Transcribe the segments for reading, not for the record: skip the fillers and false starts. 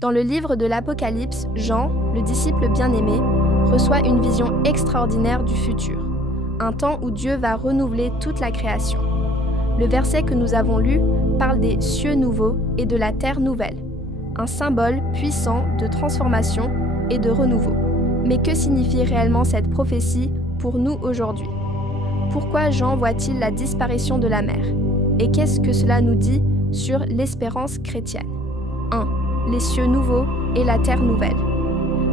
Dans le livre de l'Apocalypse, Jean, le disciple bien-aimé, reçoit une vision extraordinaire du futur, un temps où Dieu va renouveler toute la création. Le verset que nous avons lu parle des cieux nouveaux et de la terre nouvelle, un symbole puissant de transformation et de renouveau. Mais que signifie réellement cette prophétie pour nous aujourd'hui? Pourquoi Jean voit-il la disparition de la mer? Et qu'est-ce que cela nous dit sur l'espérance chrétienne? 1. Les cieux nouveaux et la terre nouvelle.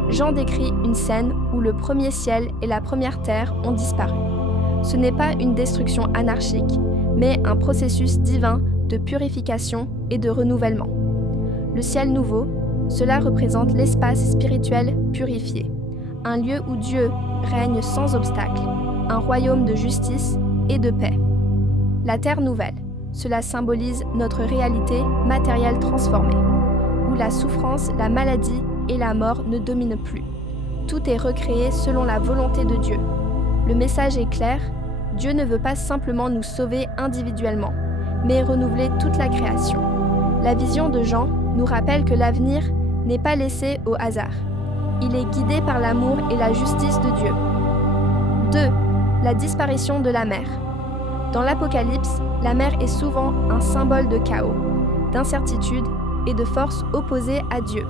Jean décrit une scène où le premier ciel et la première terre ont disparu. Ce n'est pas une destruction anarchique, mais un processus divin de purification et de renouvellement. Le ciel nouveau, cela représente l'espace spirituel purifié, un lieu où Dieu règne sans obstacle, un royaume de justice et de paix. La terre nouvelle, cela symbolise notre réalité matérielle transformée, où la souffrance, la maladie et la mort ne dominent plus. Tout est recréé selon la volonté de Dieu. Le message est clair, Dieu ne veut pas simplement nous sauver individuellement, mais renouveler toute la création. La vision de Jean nous rappelle que l'avenir n'est pas laissé au hasard. Il est guidé par l'amour et la justice de Dieu. 2. La disparition de la mer. Dans l'Apocalypse, la mer est souvent un symbole de chaos, d'incertitude et de forces opposées à Dieu.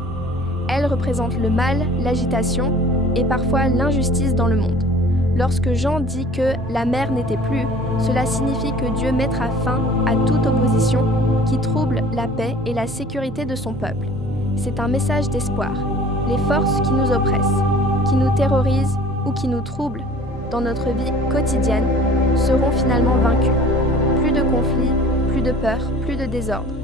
Elle représente le mal, l'agitation et parfois l'injustice dans le monde. Lorsque Jean dit que la mer n'était plus, cela signifie que Dieu mettra fin à toute opposition qui trouble la paix et la sécurité de son peuple. C'est un message d'espoir. Les forces qui nous oppressent, qui nous terrorisent ou qui nous troublent dans notre vie quotidienne seront finalement vaincues. Plus de conflits, plus de peur, plus de désordre.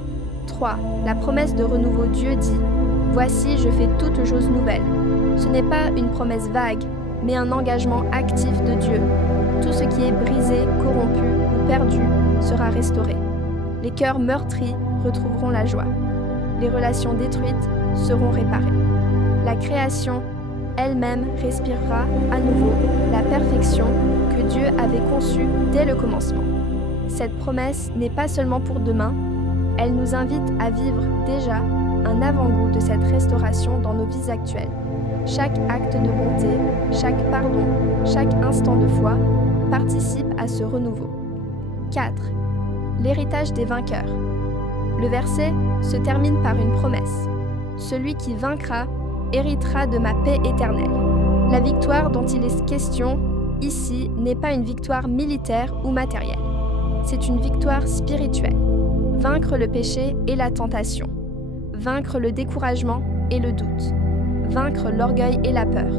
3. La promesse de renouveau. Dieu dit « Voici, je fais toutes choses nouvelles ». Ce n'est pas une promesse vague, mais un engagement actif de Dieu. Tout ce qui est brisé, corrompu ou perdu sera restauré. Les cœurs meurtris retrouveront la joie. Les relations détruites seront réparées. La création elle-même respirera à nouveau la perfection que Dieu avait conçue dès le commencement. Cette promesse n'est pas seulement pour demain, elle nous invite à vivre déjà un avant-goût de cette restauration dans nos vies actuelles. Chaque acte de bonté, chaque pardon, chaque instant de foi participe à ce renouveau. 4. L'héritage des vainqueurs. Le verset se termine par une promesse. Celui qui vaincra héritera de ma paix éternelle. La victoire dont il est question ici n'est pas une victoire militaire ou matérielle. C'est une victoire spirituelle. Vaincre le péché et la tentation. Vaincre le découragement et le doute. Vaincre l'orgueil et la peur.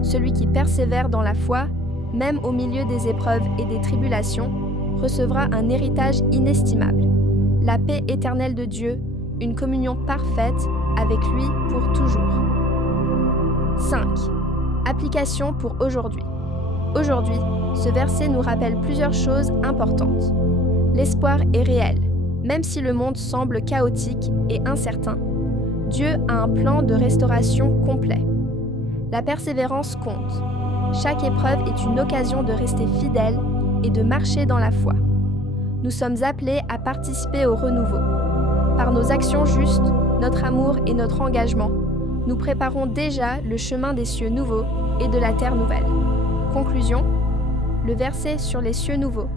Celui qui persévère dans la foi, même au milieu des épreuves et des tribulations, recevra un héritage inestimable. La paix éternelle de Dieu, une communion parfaite avec lui pour toujours. 5. Application pour aujourd'hui. Aujourd'hui, ce verset nous rappelle plusieurs choses importantes. L'espoir est réel, même si le monde semble chaotique et incertain. Dieu a un plan de restauration complet. La persévérance compte. Chaque épreuve est une occasion de rester fidèle et de marcher dans la foi. Nous sommes appelés à participer au renouveau. Par nos actions justes, notre amour et notre engagement, nous préparons déjà le chemin des cieux nouveaux et de la terre nouvelle. Conclusion, le verset sur les cieux nouveaux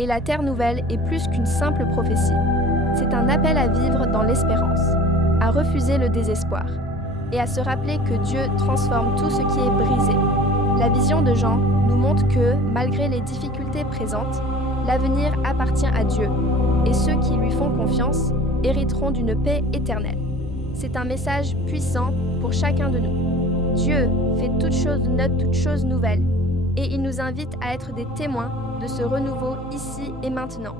et la terre nouvelle est plus qu'une simple prophétie. C'est un appel à vivre dans l'espérance, à refuser le désespoir et à se rappeler que Dieu transforme tout ce qui est brisé. La vision de Jean nous montre que, malgré les difficultés présentes, l'avenir appartient à Dieu et ceux qui lui font confiance hériteront d'une paix éternelle. C'est un message puissant pour chacun de nous. Dieu fait toutes choses nouvelles et il nous invite à être des témoins de ce renouveau ici et maintenant.